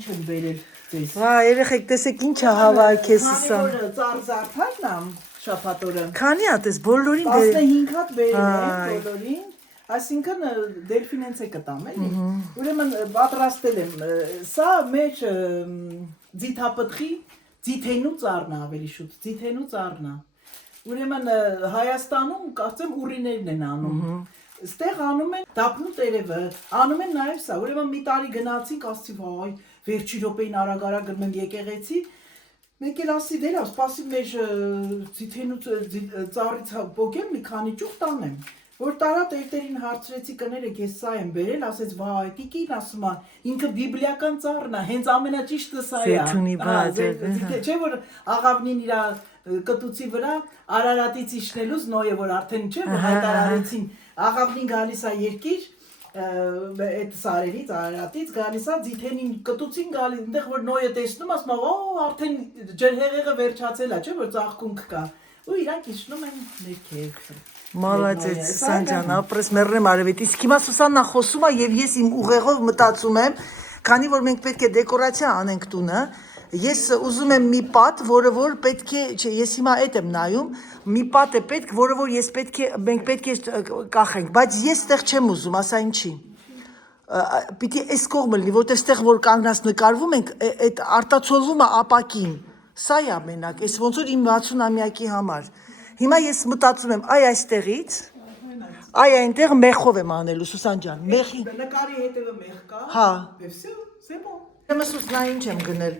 ինչ են վերել ձեզ։ Վա, երեխեք, տեսեք ինչ է հավաքես սա։ Քանի որ ծառ-զարդարն է շաբաթօրը։ Քանի է տես բոլորին 15 հատ վերել են բոլորին։ Այսինքն դելֆինենցե կտամ էլի։ Ուրեմն պատրաստել եմ։ Սա մեր ձիթապտղի ձիթենու ծառն է ավելի շուտ, ձիթենու ծառն է։ Ուրեմն Հայաստանում կարծեմ ուռիներն են անում։ Ստեղ անում են դափնու տերևը, անում են նաև սա։ Ուրեմն մի տարի գնացինք, ասացի, վայ, վերջի րոպեին արագ գնում եմ եկեղեցի։ Մեկ էլ ասի դերա, սպասի մեր ձիթենու ծառից պոկեմ մի քանի ճուղ տանեմ։ Որ տարա տերտերին հարցրեցի կներեք, ես սա եմ բերել, ասեց, վայ, տիկին ասում է, ինքը բիբլիական ծառն է, հենց ամենաճիշտը սա է։ Զեյթունի բաց է։ Չէ՞ որ աղավնին իր կտուցի վրա Արարատից իջնելուց Նոյը որ արդեն չէ որ հայտարարեցին, աղավնին գալիս է երկիր, այդ սարերից Արարատից գալիս է ձիթենին կտուցին գալիս, այնտեղ որ Նոյը տեսնում, ասում է, օ, արդեն ջրհեղեղը վերջացել է, չէ՞ որ ծաղկունք կա։ Ու իրանք իջնում են ներքև։ Մալացեց Սուսան ջան, ապրես մեռնեմ արևից։ Իսկ հիմա Սուսաննա խոսում է եւ ես իմ ուղեղով մտածում եմ, քանի որ մենք պետք է դեկորացիա անենք տունը, ես ուզում եմ մի պատ, որը որ պետք է, չէ, ես հիմա այդ եմ նայում, մի պատ է պետք, որը որ ես պետք է, մենք պետք է կախենք, բայց ես այդտեղ չեմ ուզում, ասա ինչի։ Պիտի այս կողմը լինի, որտեղ այդտեղ որ կանգնած նկարվում ենք, այդ արտացոլվում է ապակին։ Սա է մենակ, այս ոնց որ իմ 60-ամյակի համար։ Հիմա ես մտածում եմ, այ այստեղից, այ այնտեղ մեխով եմ անելու, Սուսան ջան, մեխի։ Նկարի հետևը մեխ կա։ Հա։ Եվ всё, c'est bon։ Եմը Սուսնա ինչ եմ գնել։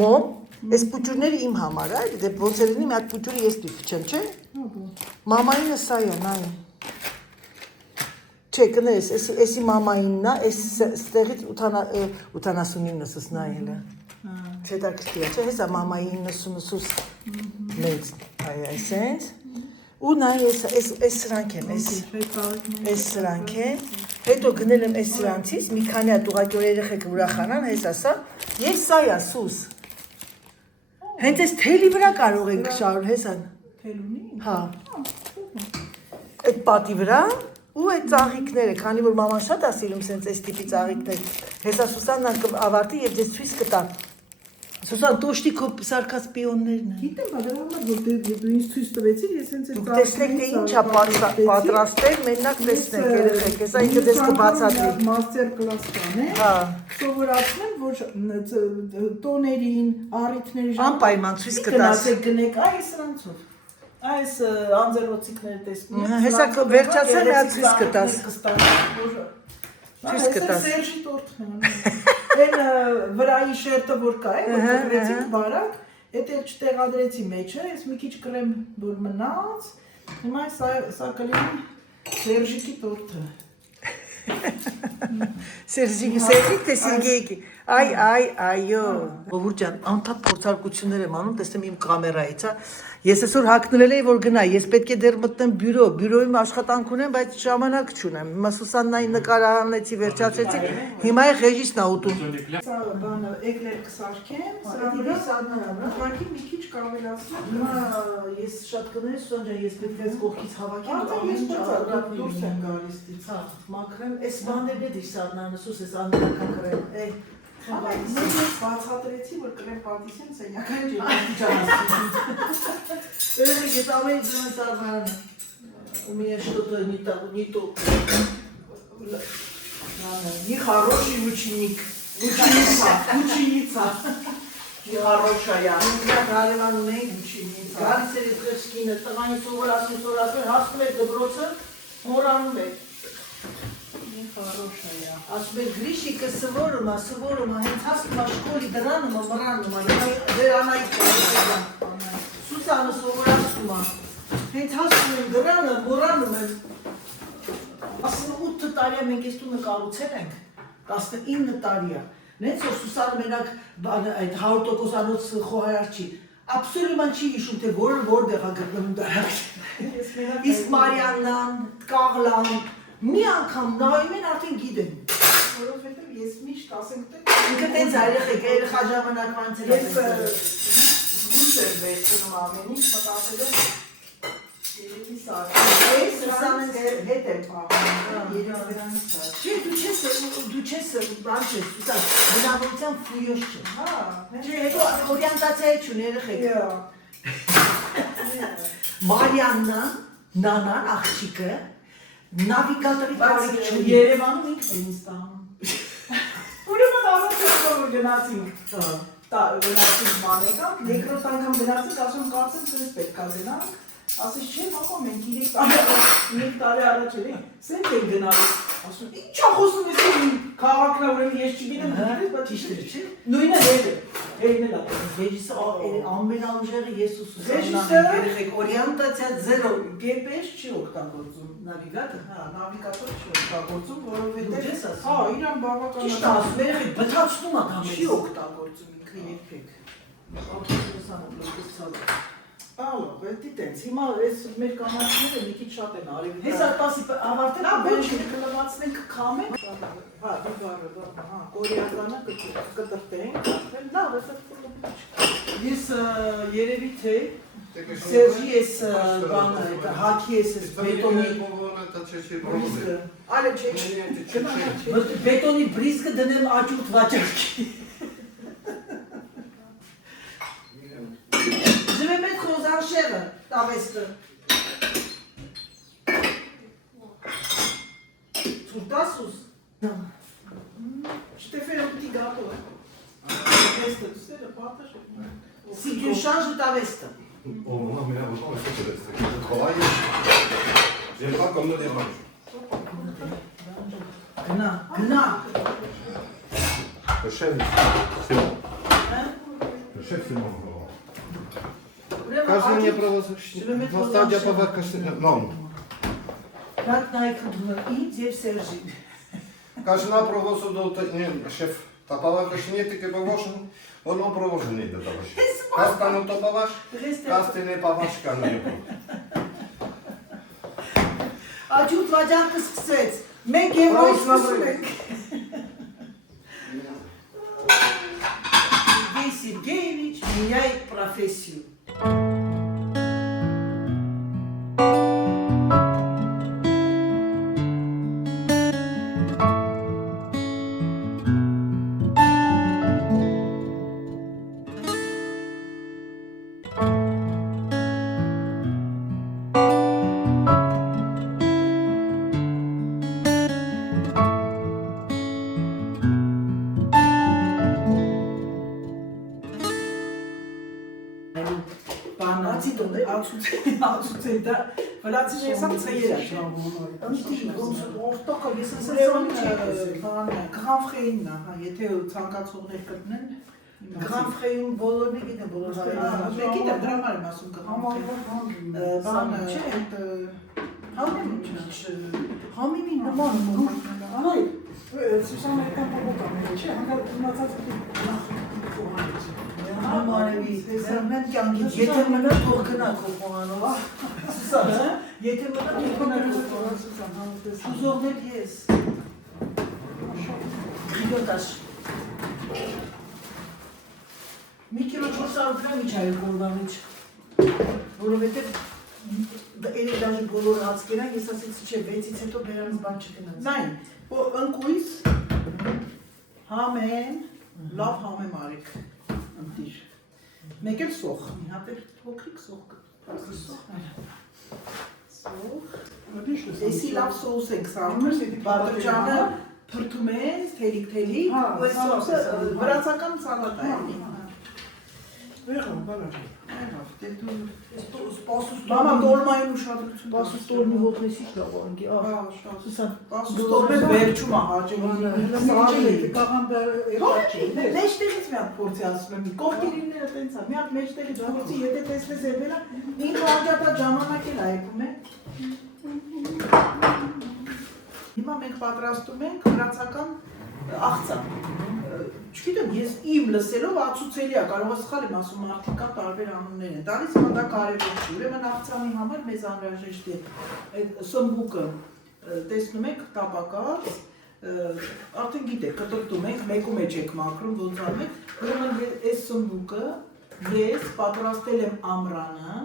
Մոմ, այս պուճուրները իմ համար է, դե ոնց է լինի, մի հատ պուճուրը ես դիպչեմ, չէ։ Մամայինը սա է, նայ։ Չէ, կներես, էսի մամայինն է, այս ստեղից 89 Սուսնա էլ է։ Չէ, դա քրտի է, չէ, հեսա մամայի 90 մեծ, այս ենք, ու նայ այս սրանք են, այս սրանք են, հետո գնել եմ այս սրանցից, մի քանի հատ ուղղակի որ երեխեքը ուրախանան, հեսա սա, ես սա է, Սուս, հենց այս թելի վրա կարող ենք շարուր, հեսա, Թելունի։ հա, այդ պատի վրա, ու այդ ծաղիկները, քանի որ մաման շատ է սիրում սենց այս տիպի ծաղիկներ, հեսա Սուսաննան ավարտի և ձեզ ցույց կտա։ Սուսան, տոշտի քո սարկած պիոններն են։ Գիտեմ, բա դրա համար որ դու ինձ ցույց տվեցիր, ես հենց այդ տեսնեք թե ինչ է պատրաստել, մենակ տեսնեք երեխեք, հեսա ինքը դες կբացատրի։ Մաստեր կլաս կանեմ։ Հա։ Սովորացնեմ, որ տոներին, առիթների Անպայման ցույց կտաս։ Գնացեք գնեք այս սրանցով։ Այս անձեռոցիկները տեսնում եք։ Հեսա վերջացել է ցույց կտաս։ Ցույց կտաս։ Սերժի տորթն է։ Այն վրայի շերտը որ կա, որ կրեցինք բարակ, այդ էլ չտեղադրեցի մեջը, ես մի քիչ կրեմ որ մնաց։ Հիմա սա կլինի Սերժիկի տորթը։ Սերժիկ թե Սերգեյկի։ Այո։ Ովուր ջան, անդադ փորձարկություններ եմ անում, տեսնեմ իմ կամերայից, հա։ Ես այսօր հագնվել էի որ գնա, ես պետք է դեռ մտնեմ բյուրոյում աշխատանք ունեմ, բայց ժամանակ չունեմ։ Հիմա Սուսաննայի նկարը անեցի, վերջացրեցի, հիմա է ռեժիսն ա ուտում։ Սա բանը էկլեր կսարքեմ, սրա վրա ուղղակի մի քիչ կավելացնեմ։ Հիմա ես շատ կներես Սուսան ջան, ես պետք է այս կողքից հավաքեմ, Ես դուրս եմ գալիս դից։ հա, մաքրեմ, այս բաներն է դիշ սառնանը, Սուս էս անդրական կրեմ։ Ես բացատրեցի, որ կրեմ պատիսեմ սենյակային ջերմացիջանացի։ Ես ամեն ինչ սառնանը։ У меня что-то не то. Нехороший ученик. Ученица. Нехорошая. Հարևանում էի Ученица. գալիս էր այդ խրշկինը, տղային սովորացնում, հասնում էր դպրոցը, մորանում էր։ Нехорошая. Ասում էր Գրիշիկը սովորում է, հենց հասնում է շկոլի դրանում է, մռանում է, դեր Անայիկ է, Սուսանը սովորացնում է, հենց հասնում են դրանը, մռանում են, ասում 8 տարի է մենք այս տունը կառուցել ենք, 19 տարի է, նենց որ Սուսանը մենակ այդ 100% անոց խոհարար չի, absolutman չի հիշում, թե որտեղ է գտնվում դրանք, իսկ Մարիաննան, Կաղլան, մի անգամ նայում են արդեն գիտեն։ Որովհետև ես միշտ ասենք թե Ինքը տենց երեխա ժամանակվանից ես զգուշ եմ վերցնում ամեն ինչ, մտածելով Երևի սա։ Ես Սուսանեն հետ եմ պահում։ Երևի դրանից է։ Չէ, դու չես բան չես, Սուսան, բնավորության ֆույոշ չէ։ Հա, Չէ, հետո օրիենտացիա չունի երեխեք։ Մարիաննա, Նանան, աղջիկը, նավիգատորի կարիք չունի։ Երևանում ինքն է ինձ տանում։ Ուրեմն առաջ գնացինք։ Գնացինք մանեկան, երկրորդ անգամ գնացինք, ասում կարծեմ թե պետք է գնանք։ Ասես չէ, մամա, մենք 3 տարի առաջ էլի, սենց ենք գնալու։ Ասում, ի՞նչ է խոսում ես քաղաքն է, ուրեմն ես չգիտեմ, բայց Ճիշտ է, չէ՞։ նույնը հերն էլ է։ Ռեժիսոր ամենաուժեղը ես ու Սուսաննան Ռեժիսորը- երեխեք, օրիենտացիա զերո։ GPS չի օգտագործում։ Նավիգատոր։ Հա, նավիգատոր չի օգտագործում, Դու որովհետև ես ասում։ հա, իրան բավականին Ճիշտ ասում, երեխեք, բթացնում ա կամ չի օգտագործում ինքը երբեք։ Ալո, դա տենց։ Հիմա այս մեր կամացները մի քիչ շատ են արել։ Հեսա տասի ավարտել Նա ա ոչ կլվացնենք քամենք։ Հա, դու բարը, հա, կորեականը կտրտենք, արդեն լավ, էսա ֆուլոպիչ։ Ես երևի թե Սերժի ես բանը, հակի ես ես բետոնի բրիզկը։ Այլ չէ։ Բետոնի բրիզկը դնեմ աճուրդ վաճառքի։ Je vais mettre aux enchères ta veste. Sur ta sauce. Je t'ai fait un petit gâteau. Reste, tu sais, le partage. Si tu changes ta veste. Oh, maman, mais là, autant le fait que je travaille, j'aime pas comme le dérange. Gna. Le chef, c'est bon. Le chef, c'est bon. Каждый мне Настадя поварка, ну, Как наикадуна ինձ եւ Սերժին։ каждый на провозу до шеф, та поварка не таки повошен, он он провожен не до того. Каста ну то поваш, каста не поваш кану. Աճուրդ վաճառքը սկսեց։ 1 եվրոյի սկսում ենք։ Սերգեյ Սերգեյևիչ меняет профессию. Ացուցել դա վրացիների ասած ծեր է Օրտոկը ես Ուրեմն ասեմ, Գրանֆրեինն է, հա, եթե ցանկացողներ գտնեն Գրանֆրեյում բոլորն գիտեն, բոլոր Մեկին է դրա համար եմ ասում Գրանֆրեին բանը չէ, այդ Համիմի նման Այ, Սուսան այդքան փոքր չէ, հանգա մնացած Համարևի, սերնեն կյանքից, եթե մնա թող գնա քո խոհանով, Սուսան, եթե մնա թող գնա Սուզողներ ես, գրիոտաշ, մի կիլո 400 գրամ իչայր կորվանիչ, որովհետև էլի դաժի բոլոր հացկերան, ես ասեցի չէ, 6-ից հետո բերանից բան չգնաց։ Նայն, ընկույս համեն, լավ համեմ արեք ընտիր մեկ էլ սող, մի հատ էլ փոքրիկ սող Էսի լավ սոուս ենք սարում, բադրճանը փրթում ես, թելիք, ու այս սոուսը վրացական սալատ է Մամա տոլմային ուշադրություն Բասուս տորմի ոտնեսի շլավարնքի, Սուսան, Տոլմեն վերջում է հաճել Մեջտեղից մի հատ փորձի ասում եմ, կողքերինները տենց է, մի հատ մեջտեղից փորձի, եթե տեսնես էվելա, ինքը անջատած ժամանակ էլ այպում է Հիմա մենք պատրաստում ենք վրացական աղցան Չգիտեմ, ես իմ լսելով ացուցելի է, կարող է սխալ եմ ասում մարդիկ կա տարբեր անուններ են տալիս, հիմա դա կարևոր չի, ուրեմն աղցանի համար մեզ անհրաժեշտ է այդ սմբուկը տեսնում եք տապակած, արդեն գիտեք, կտրտում ենք, մեկու մեջ եք մաքրում, ոնց անում եք, ուրեմն այս սմբուկը ես պատրաստել եմ ամռանը,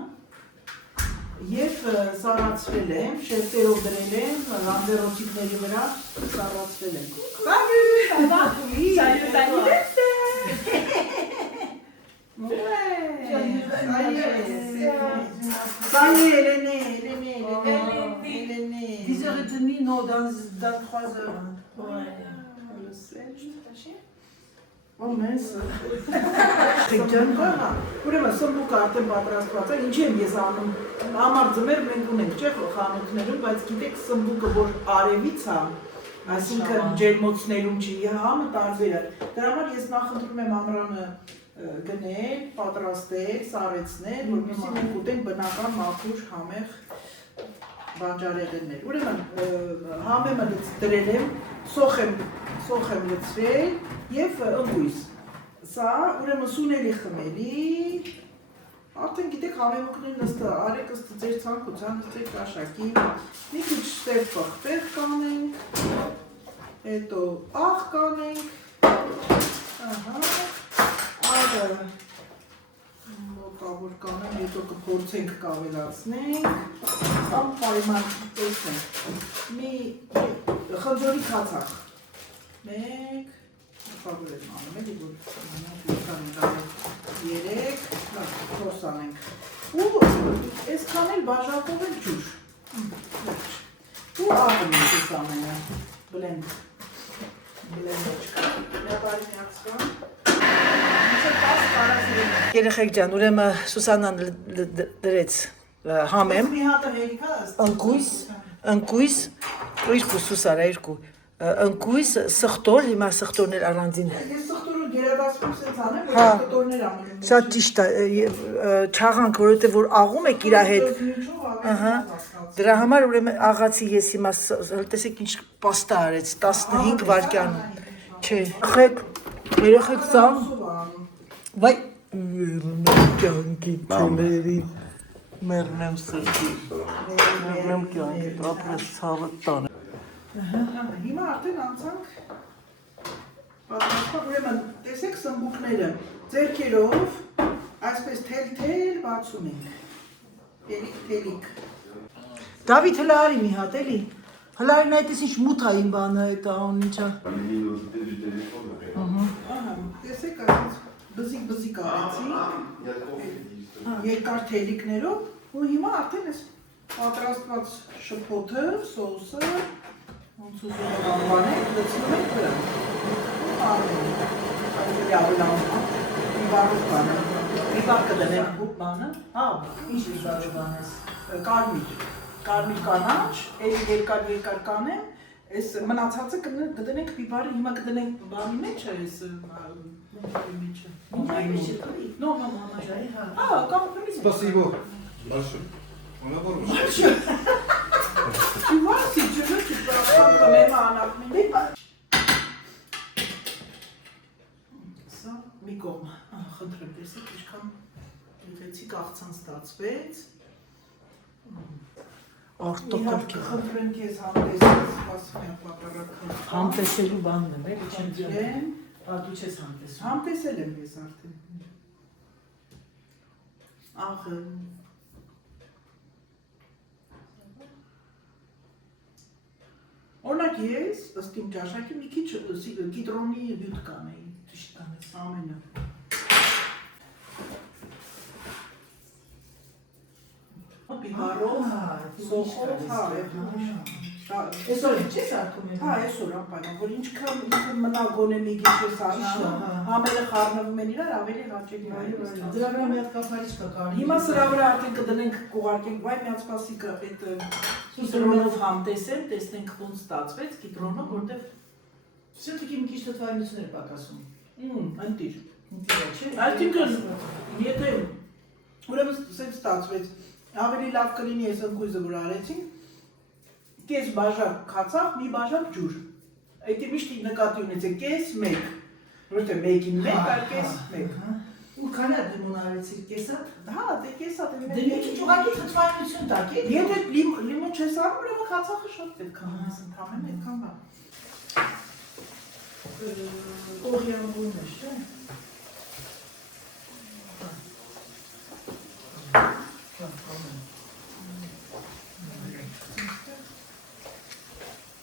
Եվ սառացրել եմ, շերտերով դրել եմ, լանդերոցիկների վրա սառացրել եմ։ Salut, 10h30, non, dans 3h. Ուրեմն սմբուկը արդեն պատրաստված է, ինչ եմ ես անում, համար ձմեր մենք ունենք չէ խանութներում, բայց գիտեք սմբուկը որ արևից է, այսինքն ջերմոցներում չի, համը տարբեր է, դրա համար ես նախընտրում եմ ամռանը գնել, պատրաստել, սառեցնել, որպեսզի մենք ուտենք բնական մաքուր համեղ բանջարեղեններ, ուրեմն համեմը դրել եմ, սոխ եմ լցրել և ընկույզ, սա ուրեմն սունել է խմելի, արդեն գիտեք համեմուկնին նստը, արեք ըստ ձեր ցանկության, ըստ ձեր կաշակի, մի քիչ ստեղ պղպեղ կանենք, հետո աղ կանենք, աղը մոկավոր կանենք, հետո կփորձենք կավելացնենք, անպայման տեսնենք, մի խնձորի քացախ, մեկ, մոկավոր եմ անում էլի, որ երեք, փորձ անենք, ու այսքան էլ բաժակով էլ ջուր, ու աղում ենք ես ամենը, բլենդ, միապարի միացրան, Երեխեք ջան, ուրեմն Սուսանան դրեց համեմ, ընկույզ, երկու Սուսարա, երկու, ընկույզ, սխտոր, հիմա սխտորներ առանձին։ Ես սխտորը գերադասվում սենց անեմ, որ սխտորներ ամենում։ Շատ ճիշտ է, չաղանք, որովհետև որ աղում եք իրա հետ, դրա համար ուրեմն աղացի ես հիմա, տեսեք ինչ պաստա արեց, 15 վարկյանում, չէ, երեխեք սա, վայ, կյանքի թելերի, մերնեմ սրտի, մերնեմ կյանքի, ապրես ցավը տանը։ Հիմա արդեն անցանք պատրաստված, ուրեմն տեսեք սմբուկները ձեռքերով այսպես թել-թել բացում ենք, թելիք։ Դավիթ հլա արի մի հատ էլի, հլա արին այդպես ինչ մութ է իմ բանը այդ ահոն ինչա։ Տեսեք այսպես բզիկ արեցի, երկար թելիքներով ու հիմա արդեն այս պատրաստված շփոթը, սոսը, ոնց ուզում եք անվանեք, լցնում եք վրա։ Վիբար կդնենք հուպ բանը, ինչ վիբարը բանես, կարմիր կանաչ, էլի երկար կանեմ, այս մնացածը կդնենք վիբարը, հիմա կդնենք բանի մեջ է, այս Спасибо. Большое. Սա մի կողմ, խնդրեմ տեսեք, ինչքան գեղեցիկ աղցան ստացվեց։ Արտոկարգ է։ Խնդրեմ քեզ համտեսել, սպասում եմ պատառակը։ Համտեսելու բանն եմ, էլի չեմ Խնդրեմ, դու չես համտեսում։ համտեսել եմ ես արդեն։ Աղը։ Օրինակ ես, ըստ իմ ճաշակի մի քիչ կիտրոնի հյութ կանեի, ճիշտ անես, ամենը։ Բիբարով, սոխով, Այսօր ինչ ես արկում եմ։ այսօր անպայման, որ ինչքան մնա գոնե մի քիչ ես անում, համերը խառնվում են իրար, ավելի հաճելի է։ Դրա վրա մի հատ կափարիչ կա կարմիր։ Հիմա սրա վրա արդեն կդնենք, կուղարկենք, վայ մի հատ սպասիկը այդ կիտրոնով համտեսեն, տեսնենք ոնց ստացվեց կիտրոնով, որտեվ Все-таки մի քիչ թթվայնություններ պակասում։ ընտիր։ Չէ։ Այսինքն, եթե ուրեմն սենց ստացվեց, ավելի լավ կլինի այս ընկույզը, որ արեցին, կես բաժակ քացախ, մի բաժակ ջուր։ Այդ միշտ նկատի ունեցեք, կես մեկ, որտե մեկին մեկ, այլ կես մեկ։ Ու քանի հատ լիմոն արեցիր, կեսատ։ Հա, դե կեսա դե Դե մի քիչ ուղղակի թթվայնություն տակ է։ Եթե լիմոն չես անում, ուրեմն քացախը շատ պետք է հանես ընդհանրեն այդքան բան։ Կորիանդրում է, չէ՞։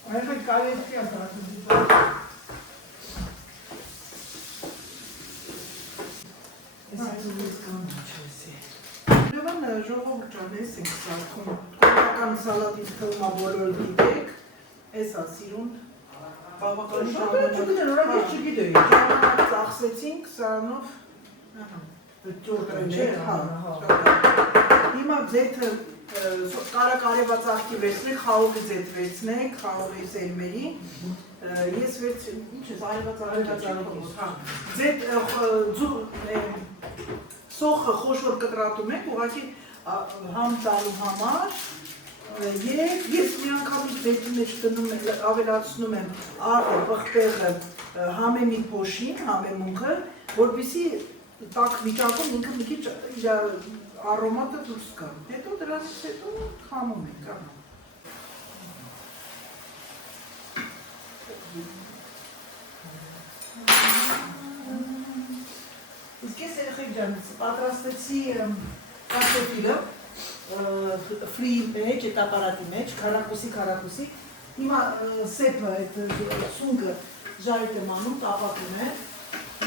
Այլ կարելի է դարձնել։ Երևան ժողովուրդ ճանես ենք սարքում, կորական սալատից թողումա բոլոր գիտեք, ես ասիրուն, բավական ժամանակ չգիտեի, ժամանակ ծախսեցինք սրանով, հիմա ձեթը կարակարևա ծաղկի վերցնեք, խաղողի ձեթ վերցնեք, խաղողի սերմերի, ես վերցին, ինչ ես, արևա ձեթ սոխը խոշոր կտրատում եք, ուղղակի համ տալու համար եւ ես մի անգամ դեպի մեջ դնում եմ, ավելացնում եմ աղը, պղպեղը, համեմի փոշին, համեմունքը, որպեսզի տաք վիճակում ինքը մի քիչ իր արոմատը դուրս գա։ Հետո դրանից հետո խամում ենք, ահա։ Իսկ ես երեխեք ջան, պատրաստեցի կարտոֆիլը ֆրիի մեջ, այդ ապարատի մեջ, քարակուսի, հիմա սեպը, այդ սունգը ժայթ եմ անում, տապակում է,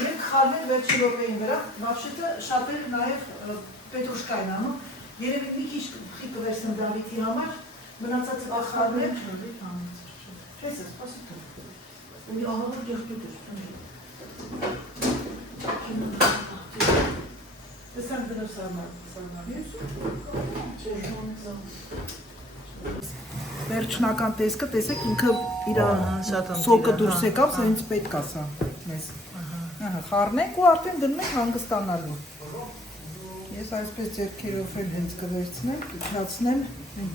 և խարվել վերջի րոպեին վրա, վաբշետը շատերը նաև պետրուշկա են անում, երևի մի քիչ խիկը վերցնեմ Դավիթի համար, մնացածը խարվել, չես է, սպասի թող, ու մի ահավոր գեղտուտ էր, Տեսանք դրա վերջնական տեսքը, տեսեք ինքը իր սոկը դուրս եկավ, սա ինձ պետք է սա մեզ խառնենք ու արդեն դնում ենք հանգստանալու ես այսպես ձեռքերով էլ հենց կվերցնեմ, կքացնեմ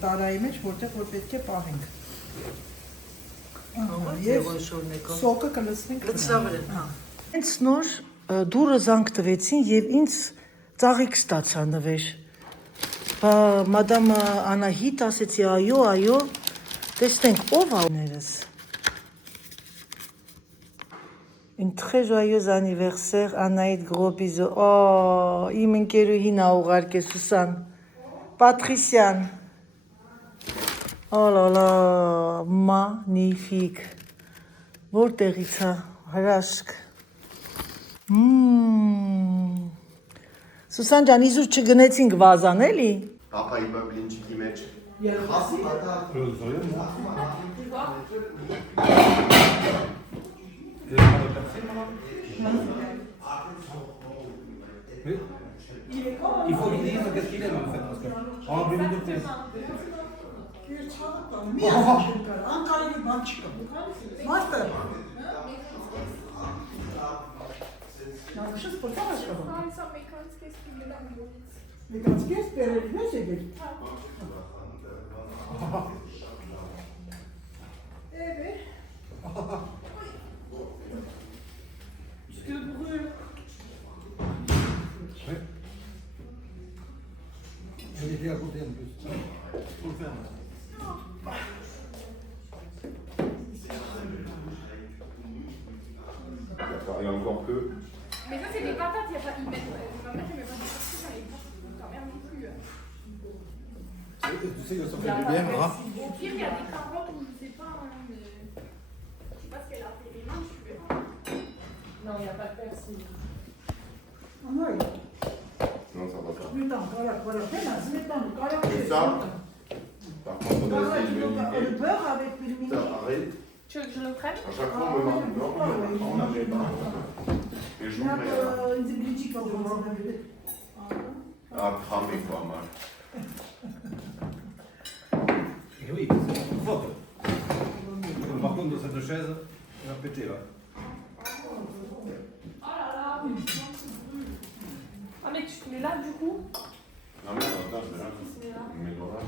տարայի մեջ, որտեղ որ պետք է պահենք և սոկը կլցնենք Հենց նոր դուրը զանգ տվեցին և ինձ ծաղիկ ստացա նվեր Մադամ Անահիտ ասեցի այո, տեսնենք ով աներս Une très joyeuse anniversaire, Anaïd, gros bisous. Oh, իմ ընկերուհին ա ուղարկել Սուսան Patrician. Oh là là, magnifique. Որտեղից է հրաշք Սուսան ջան, իզուր չգնեցինք վազան, էլի? Պապայի բլինչիկի մեջ Il faut lui dire qu'est-ce qu'il aime en fait, parce que en demi de pièce. Անքարելի բան չկա Մաստը Նավշս պորտար աշխավա Մեկանցքի ես պերերի ես եկել Էվե J'te brûle Elle était à côté en plus. Faut le faire. Il y a encore peu. Mais ça, c'est des patates, il n'y a pas de mettre. Ma mère, elle met pas des patates dans les patates. Ta mère non plus. Tu sais que ça fait du bien, hein? Au pire, il y a des carottes ou je sais pas. Mais... Je sais pas ce qu'elle a fait les mains, je sais pas. Non, il n'y a pas de persil. Non, ça va pas. Putain, voilà, Et ça, par contre, on a essayé de Le limiter. beurre avec le mini. Ça arrête. Tu veux que je le prenne? À chaque fois, on me demande non, on n'avait pas. Et je vous mets Une zéblitique en commençant à beber. à cramer quoi, mal. Et oui, c'est une faute. Par contre, de cette chaise, elle a pété là. Oh là là! Ah, mais tu te mets là du coup? Non, mais attends, je vais là. C'est là. On met dans là.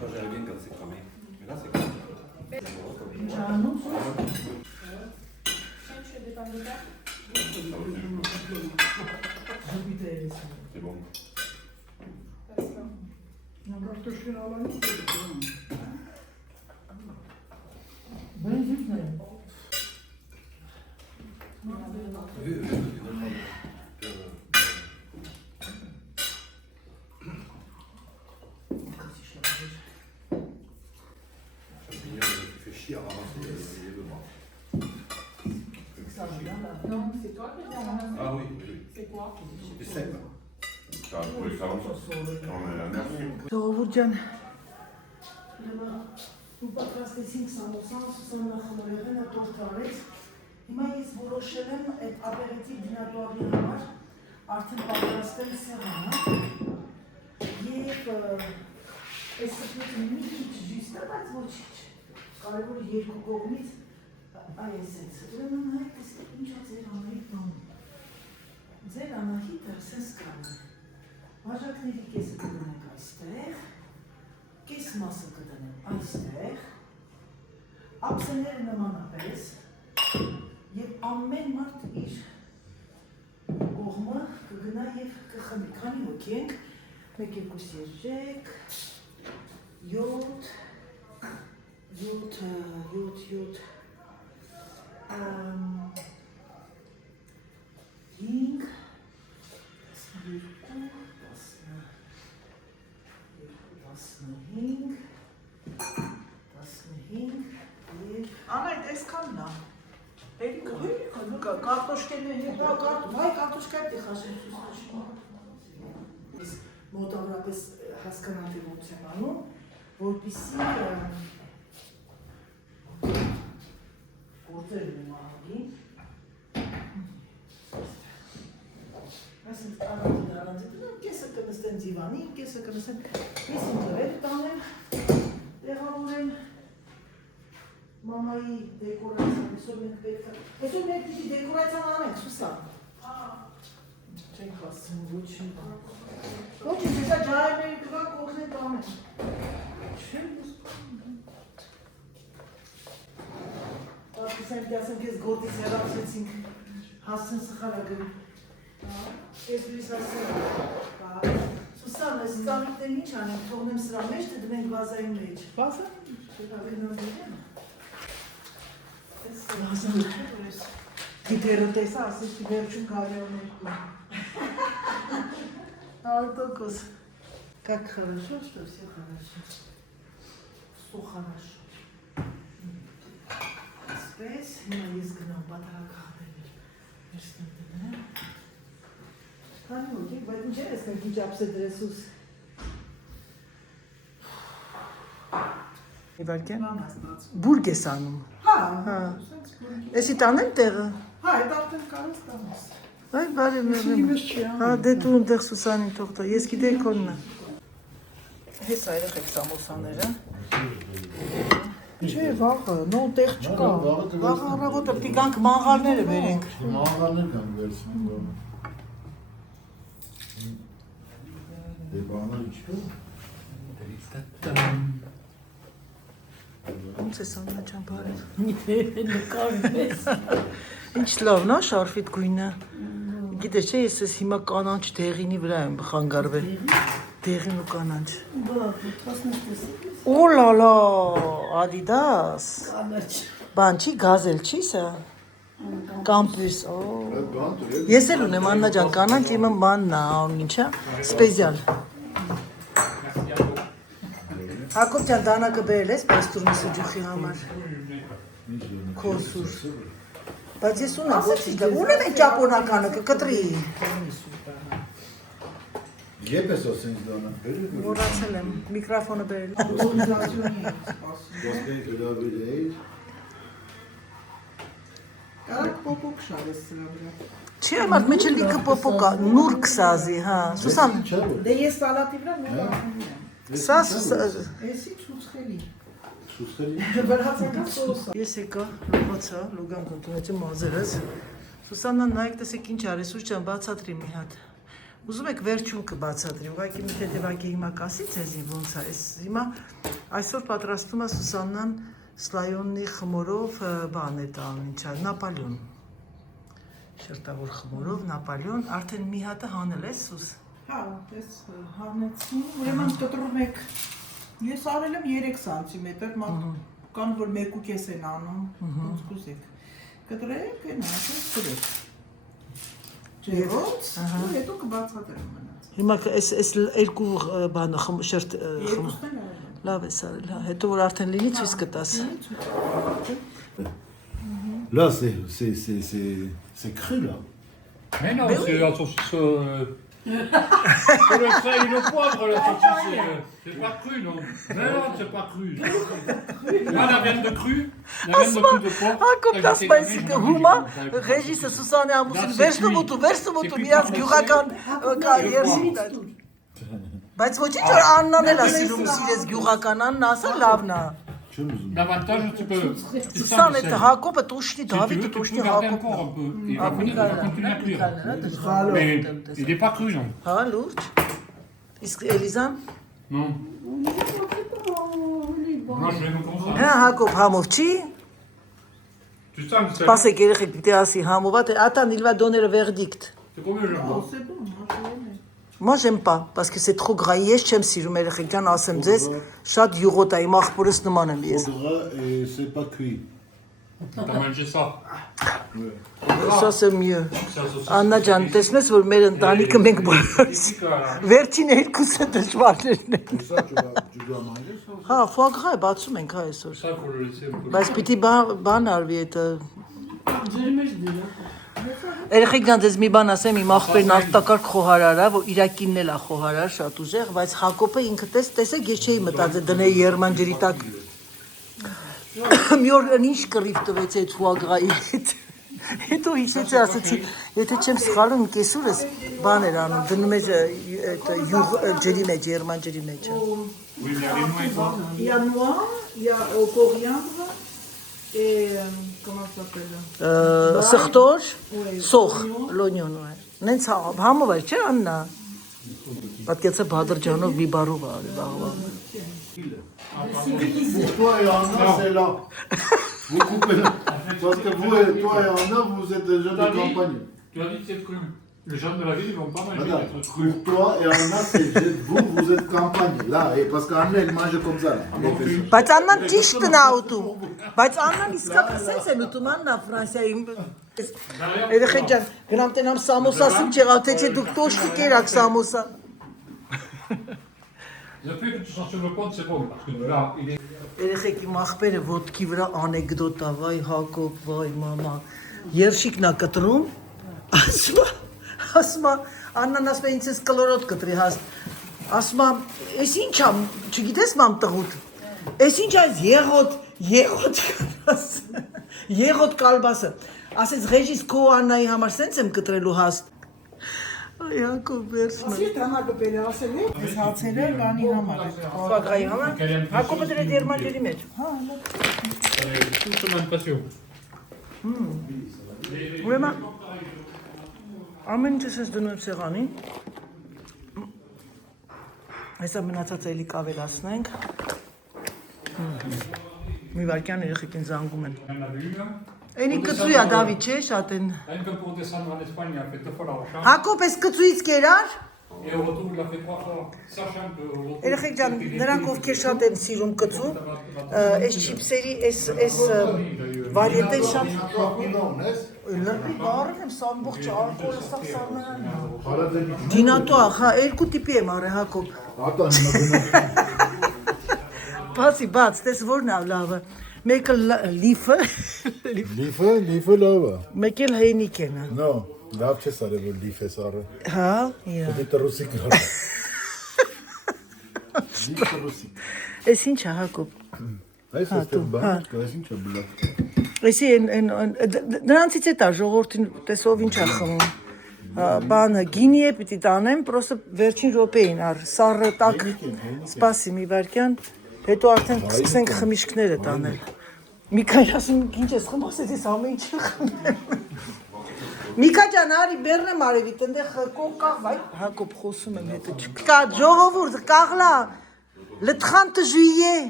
Là, j'aime bien quand c'est cramé. Mais là, c'est cramé. Tu fais des pommes de terre? C'est bon. Non, c'est toi qui as ramassé. Ah oui, oui. C'est quoi? C'était sec. Ժողովուրդ ջան, ու պատրաստեցինք սամոսան, Սուսաննա խմորեղենը տորթ արեց։ Հիմա ես որոշել եմ այդ ապերիտիվ դինատուարի համար արդեն պատրաստել սեղանը եւ այս սպիտը մի քիչ ժիստ է, բայց ոչինչ։ Կարևոր երկու կողմից այս էս։ Ուրեմն նայեք, տեսեք ինչա ձեր Անահիտ բանում։ Ձեր Անահիտը սենց կան։ Բաժակների կեսը կդնենք այստեղ, կես մասը կդնեմ այստեղ, ափսեները նմանապես և ամեն մարդ իր կողմը կգնա և կխմի, քանի հոգի ենք, 1, 2, Անայդ, ես կանն է, կարտոշկեն է, վայ կարտոշկա է խաշեն ես մոտավորապես հասկանալի ոնց եմ անում, որպիսի գործերն եմ ահագին այսինք առանձին առանձին կեսը կնստեն ձիվանի, կեսը կնստեն ես իմ դրել տանեմ, տեղավորեմ մամայի դեկորացիան, այսօր մենք պետք է, այսօր մենք պիտի դեկորացիան անենք, Սուսան։ Չենք ասում, ոչինչ։ Ոչինչ, հեսա ջարերների կվա կողնեն տանենք։ Չեմ ասում։ Ասենք ես գործից հեռացեցինք, հասցեն սխալագրի։ Ես լույս ասեմ։ Սուսան, այս ծամիկներն ինչ անենք, թողնեմ սրա մեջ, թե դնենք վազային մեջ։ Վազա։ Գիտերը տեսա, ասես ki վերջում կարիոներ կում։ Արտոկոս։ Как хорошо, что все хорошо. Что хорошо. Այսպես, հիմա ես գնամ պատրակաղդել մեր ստնդնեմ։ Քանի հոգի, բայց ինչ ես կնքի ճապսե դրեսուս։ Իվարկե, բուրգ ես անում։ Հա, էսի տանեմ տեղը։ Հա, այդ արդեն կարոս տանես։ Այ, բարև մեղեմ։ Հա, դե դու ընդեղ Սուսանին թողտո, ես գիտեի կոննը։ Հես այրեղ եք սամոսաները։ Չէ, վաղը, նո տեղ չկա։ Վաղը առավոտը պիտի գանք մանղալները վերենք։ Մանղալներ կան վերցնենք։ Դե բանը ինչքա։ Ոնց ես Աննա ջան, բարև։ Նկարվես։ Ինչ լավ, նա շարֆիտ գույնը։ Գիտես չէ, ես ես հիմա կանանչ դեղինի վրա եմ խանգարվել։ Դեղին ու կանանչ։ Օլալա, Adidas։ Բան չի, գազել չի սա։ Կամպյուս, ես էլ ունեմ Աննա ջան, կանանչ իմը մանն է, ինչա, սպեզիալ։ Հակոբ ջան, դանակը բերել ես պաստուրնի սուջուխի համար։ Քոսուր։ Բայց ես ունեմ, ոչինչ լավ, ունեմ են ճապոնականը, կկտրի։ Եվ ես ասենք դանակ բերել։ Մոռացել եմ, միկրոֆոնը բերել։ Ոսկեն գլավիր էիր։ Կարակ պոպոկ շարես սրա վրա։ Չի ամարդ մեջը լիքը պոպոկա, նուր կսազի, հա։ Սուսան, Դե ես սալատի վրա նոր անում եմ։ սա Էսի ցուցխելի։ Սուսխելի։ Վրացական սոսը։ ես եկա, լուղացա, լուգան կընտրեցի մազերս։ Սուսաննա, նայեք տեսեք ինչ արի, Սուս ջան, բացատրի մի հատ։ Ուզում եք վերջում կբացատրի, ուղղակի մի հետևակի հիմա կասի ձեզի ոնց է, հիմա այսօր պատրաստում է Սուսաննան սլայոնի խմորով բան է տանում, ինչ է, Նապոլեոն։ Շերտավոր խմորով Նապոլեոն, արդեն մի հատը հանել ես Սուս։ Հա, ես հանեցի, ուրեմն կտրում եք, ես արել եմ 3 սանտիմետր, կան որ 1.5 են անում, ոնց կուզեք։ Կտրեք, են ասես կտրեք։ ջերոց, ու հետո կբացատրեմ մնաց։ Հիմա այս երկու բանը շերտ լավ է սարել, հա, հետո որ արդեն լինի ցույց կտաս։ Là, c'est cru, là. Mais non, c'est la saucisse. C'est le sel et le poivre, la saucisse. C'est pas cru, non. Mais non, c'est pas cru. Moi, la viande de cru, la viande de cru de porc. Հակոբ դասպայսի կհումա, ռեժիսը Սուսանե ամուսին վերջնում ու միած գյուղական կարիերսի։ Բայց ոչինչ որ Աննան էլ ասիլում սիրես գյուղական, Աննա ասա լավն է։ L'avantage, tu peux. Սուսան այդ Հակոբը տուշնի, Դավիթը տուշնի Hacop. Հակոբ։ Un peu. Il va continuer à cuire. Mais il n'est pas cru, non. Հա, լուրջ։ Իսկ Էլիզան։ Non. Moi, je vais me comme ça. Հա, Հակոբ համով չի։ Tu sens que c'est. Սպասեք երեխեք պիտի ասի համով, ատան il va donner le verdict. C'est combien le jambon? Moi j'aime pas parce que c'est trop gras. Ես չեմ սիրում երեխեքան ասեմ ձեզ, շատ յուղոտ է, իմ աղբորս նման եմ ես։ Faudra et c'est pas cuit. T'as mangé ça. Ça c'est mieux։ Ça, saucisse. Աննա ջան, տեսնես որ մեր ընտանիքը մենք բոլորս վերջին երկուսը դժվարներն են։ Pour ça, tu dois manger ça aussi. Հա, ֆուագրա է բացում ենք հա այսօր։ Ça, il faut le laisser un peu. Բայց պիտի բան արվի այդ Երեխեքան դες մի բան ասեմ, իմ աղբերն արտակարգ խոհարար է, որ իրակինն էլ է խոհարար, շատ ուժեղ, բայց Հակոբը ինքը տեսեք, ես չէի մտածել դնել երմանջերի տակ։ Մի օր ինչ կռիվ տվեց այդ ֆուագրայի հետ։ Հետո հիշեցի, ասեցի, եթե չեմ սխալվում, կեսուրս բան էր անում, դնում էր յուղ ջրի մեջ, երմանջերի մեջ։ Oui, mais il y a les noix et quoi? Il y a noix, il y a au coriandre et comment ça s'appelle? Սխտոր, Ouais, սոխ, լոնյոն է։ Նենց համով է, չէ՞ Աննա։ Պատկեցը Բադրջանով մի բարով արի, բաղվա։ Pour toi et Anna, c'est là. Vous coupez là. Parce que vous et toi et Anna, vous êtes des jeunes de campagne. Tu as dit que c'est cru. Les gens de la ville, ils vont pas manger Regarde, des trucs crus. pour toi et Anna, c'est vous êtes campagne. Là, et parce qu'Anna, elle mange comme ça. Là. Բայց Աննան ճիշտն է ուտում։ Բայց Աննան իսկապես sense է ուտում Աննա Ֆրանսիայում։ Երեխեք ջան, գնամ տենամ սամոսասում չեղավ, թե չէ դուք տոշտի կերակ սամոսա։ Depuis que tu sors sur le pont, c'est bon. Parce que là, il est. Երեխեք իմ աղբերը ոտքի վրա անեկդոտ է, վայ Հակոբ, վայ մամա։ Երշիկն է կտրում, ասում է, Աննան ասում է ինձ էս կլորոտ կտրի հաստ։ Ասում է, էս ինչ է, չգիտես մամ տղուտ, էս ինչ է եղոտ կալբասը։ Ասեց ռեժիս քո Աննայի համար սենց եմ կտրելու հաստ։ Այ Հակոբ վերջն է։ Ասի տանակը պերասել է, այս հացերը լանի համար է։ Ֆագայի համար։ Հակոբը դրե դերմանջերի մեջ։ Toute ma passion. Ուրեմն ամեն ինչս ես դնում եմ սեղանին։ Այսա մնացած էլի կավելացնենք։ Մի վարքյան երեխեքին զանգում են։ Il y en avait une. Էնի կծույա Դավիթ չէ շատ են։ Un peu pour descendre en Espagne, il a fait deux fois la recharge. Հակոբ էս կծույից կերար։ Et au retour, il a fait trois fois. Sachant que. au retour, Երեխեք ջան, նրանք ովքեր շատ են սիրում կծու, այս չիպսերի, այս վարիետե շատ Բարն եմ սամբողջ ալկոլը սա սարնան։ Դինատո ախա, երկու տիպի եմ արել Հակոբ։ Բացի, բաց, տես որն է լավը։ Մեկը լիֆը, Լիֆը լավ է։ մեկ էլ հենիկ են։ No, լավ չես արել որ լիֆ ես արել։ Հա, իրա։ Դե ռուսիկ լավ։ Լիֆը ռուսիկ։ Էս ինչ է Հակոբ։ Այս է բան, այս ինչ է բլակ։ Էսի նրանցից է տա ժողովրդին տեսով ինչ է խմում։ Բանը գինի է պիտի տանեմ, պրոստը վերջին րոպեին առ սառը տակ սպասի մի վարքյան, հետո արդեն կսկսենք խմիչքները տանել։ Միքայ ասում ինչ ես խմում, ասեց ես ամեն ինչ խմեմ։ Միքա ջան, արի բեռնեմ արևի, տնդեղ կողկաղ, վայ, Հակոբ խոսում եմ հետը չկա, ժողովուրդ, կաղլա, le 30 juillet,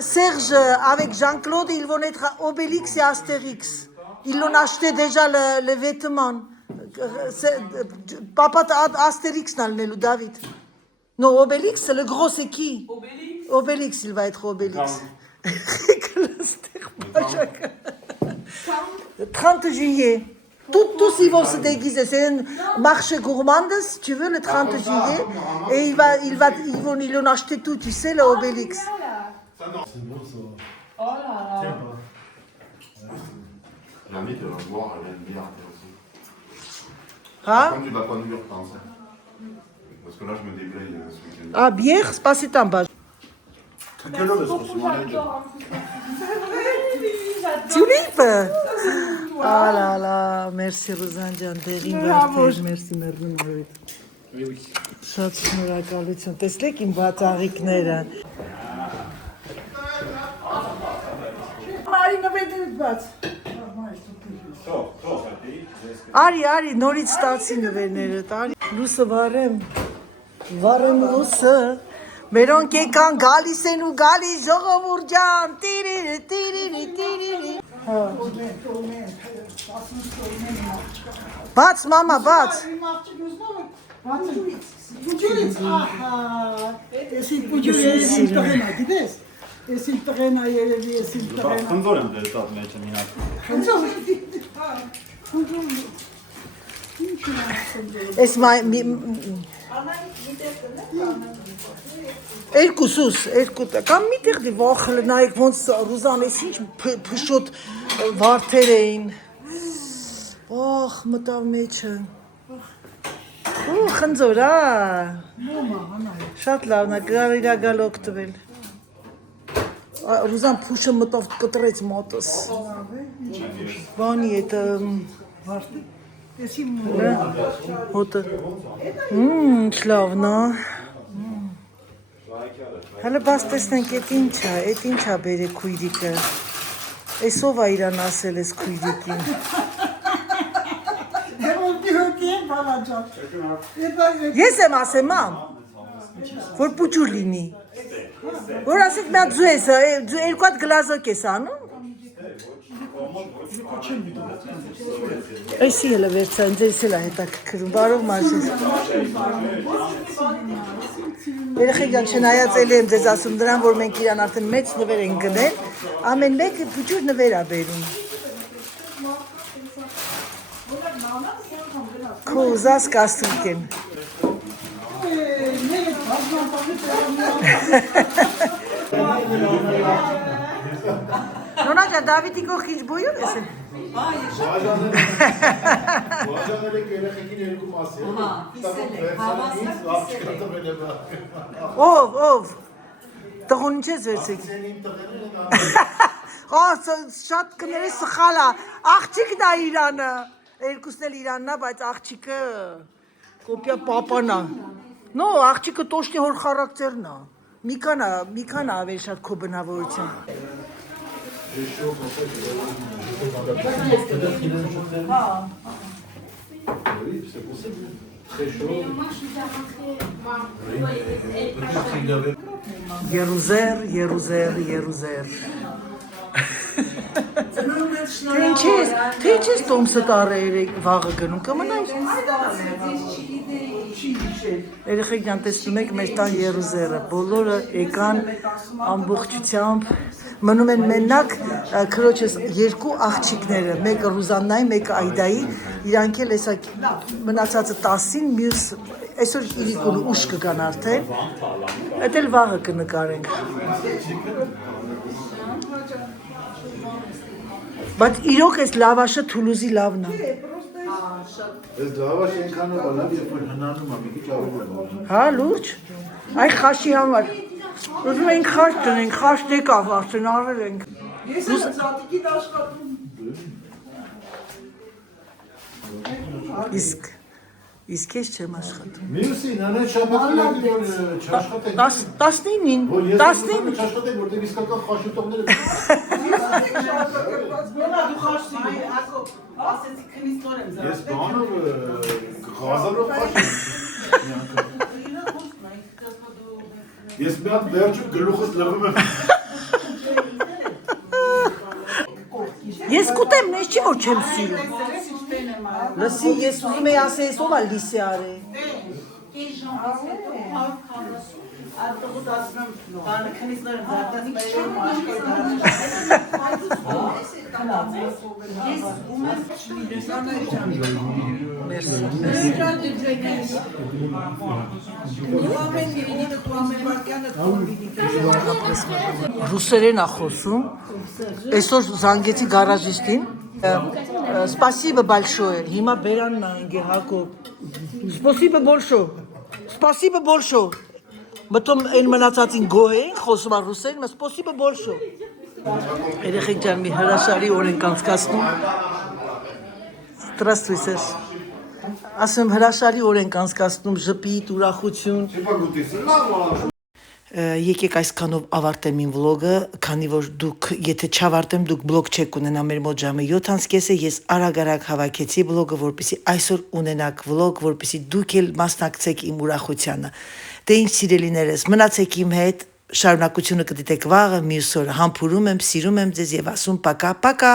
Serge avec Jean-Claude, ils vont être à Obélix et Astérix. Ils l'ont acheté déjà le vêtement. Papa Astérix n'a le David. Non, Obélix, c'est le gros, c'est qui? Obélix. Obélix, il va être Obélix. 30 juillet. Tous ils vont se déguiser. C'est un marché gourmand, si tu veux, le 30 juillet. Et ils l'ont acheté tout, tu sais, le Obélix. C'est bon ça. Oh là là. L'ami de la voir, elle aime bien aussi. Hein? Quand tu vas conduire, pense. Parce que là, je me déblaye ce week-end. Ah, bière, c'est pas c'est en bas. Quelle heure est-ce qu'on se Beaucoup, marie? j'adore. Tulipe! Ah là là, merci Ռուզանջան, դեղին վարդեր, merci մերնում արույթ։ Շատ շնորհակալություն, տեսլեք իմ բացառիկները։ Մարի նվերդից բաց։ Արի, նորից ստացի նվերները, տարի։ Լուսը վարեմ լուսը, մերոնք եկան գալիս են ու գալիս ժողովուրդ ջան, տիրիրի։ Բաց, մամա, բաց։ Պուջուրից, ահա, ես իմ պուջուրից իմ տղենա, գիտես, ես իմ տղենա երևի, ես իմ տղենա։ Խնձոր եմ դեր տատ մեջը մինակ։ Ես երկուսուս, կամ միտեղ դի վախլը նայեք ոնց Ռուզան ես ինչ փշոտ վարդեր էին։ Ախ, մտավ մեջը։ Ու խնձոր, շատ լավն է, գրավ իրա գալ օգտվել։ Ռուզան փուշը մտավ կտրեց մոտս։ Բանի էտ հոտը։ Լավն է։ Հələ բաց տեսնենք էտ ինչա բերե քույրիկը։ Էսով է իրան ասել ես քույրիկին։ Ես եմ ասեմ, մամ, որ պուջուր լինի, որ ասեք մի հատ ձու ես, երկու հատ գլազոկ ես անում, էսի հելը վերցան, ձեզ էլ է հետաքրքրում, բարով մարզես, երեխեք յան չնայած էլ եմ ձեզ ասում դրան, որ մենք իրան արդեն մեծ նվեր են գնել, ամեն մեկը պուջուր նվեր է բերում, քո ուզած կաստուկ են։ Նոնաջա, Դավիթի կողքից բոյում ես են։ Բաժանել եք երեխեքին երկու մասի։ Ով, տղուն ինչ ես վերցեք։ Շատ կների սխալ է, աղջիկն է իրանը, երկուսն էլ իրանն է, բայց աղջիկը կոպյա պապան է։ Նո, աղջիկը տոշնի հոր խարակտերն է, մի քան ավելի շատ քո բնավորության։ Երուզեր։ Թե ինչ ես տոմսը տարը վաղը գնում, կմնայր։ Երեխեք յան տեսնում եք մեր տան Երուզերը, բոլորը եկան ամբողջությամբ, մնում են մենակ քրոջս երկու աղջիկները, մեկը Ռուզաննայի, մեկը Այդայի, իրանք էլ հեսա մնացածը 10-ին, մյուս այսօր իրիկուն ուշ կգան արդեն, էդ էլ վաղը կնկարենք։ Բայց իրոք ես լավաշը Թուլուզի լավն է։ Ես լավաշ ենքան է բալավ, երբ որ հնանում է, մի քիչ ավելի է։ Հա, լուրջ։ Այ խաշի համար։ Ուզում ենք խաշ տնենք, խաշ դեկավ արդեն արել ենք։ Ես եմ զատիկի աշխատում։ Իսկ ես չեմ աշխատում։ Մյուսին, անեն շաբաթ չաշխատեք։ 19-ին, Որ ես չաշխատեք, որտեղ իսկական խաշուտողները Դու խաշտի, ասեցի քնից նոր եմ զարել։ Ես բանով գազարով խաշ Ես մի հատ վերջում գլուխս լվում եմ Ես կուտեմ, ես չի որ չեմ սիրում։ Լսի, ես ուզում եի ասես, ով է լիսի արե։ Արտողուտ ասում եմ, բանը քնից նոր եմ զարտած մայրում Ռուսերեն է խոսում։ Այսօր զանգեցի գարաժիստին։ Спасибо большое. Հիմա բերանն անգե Հակոբ։ Спасибо большое. Спасибо большое. Մտում այն մնացածին գոհ էին խոսում ռուսերեն, mas спасибо большое։ Երեխեք ջան, մի հրաշալի օր ենք անցկացնում։ Здравствуй, Սերժ։ Ասում հրաշալի օր ենք անցկացնում, ժպիտ, ուրախություն։ Եկեք այսքանով ավարտեմ իմ վլոգը, քանի որ դուք, եթե չավարտեմ, դուք բլոգ չեք ունենա մեր մոտ ժամը 7:30-ը, ես արագ հավաքեցի բլոգը, որպեսզի այսօր ունենաք վլոգ, որպեսզի դուք էլ մասնակցեք իմ ուրախությանը։ Դե ինչ սիրելիներս, մնացեք իմ հետ, շարունակությունը կդիտեք վաղը, մյուս օրը համբուրում եմ, սիրում եմ ձեզ եւ ասում պակա, պակա։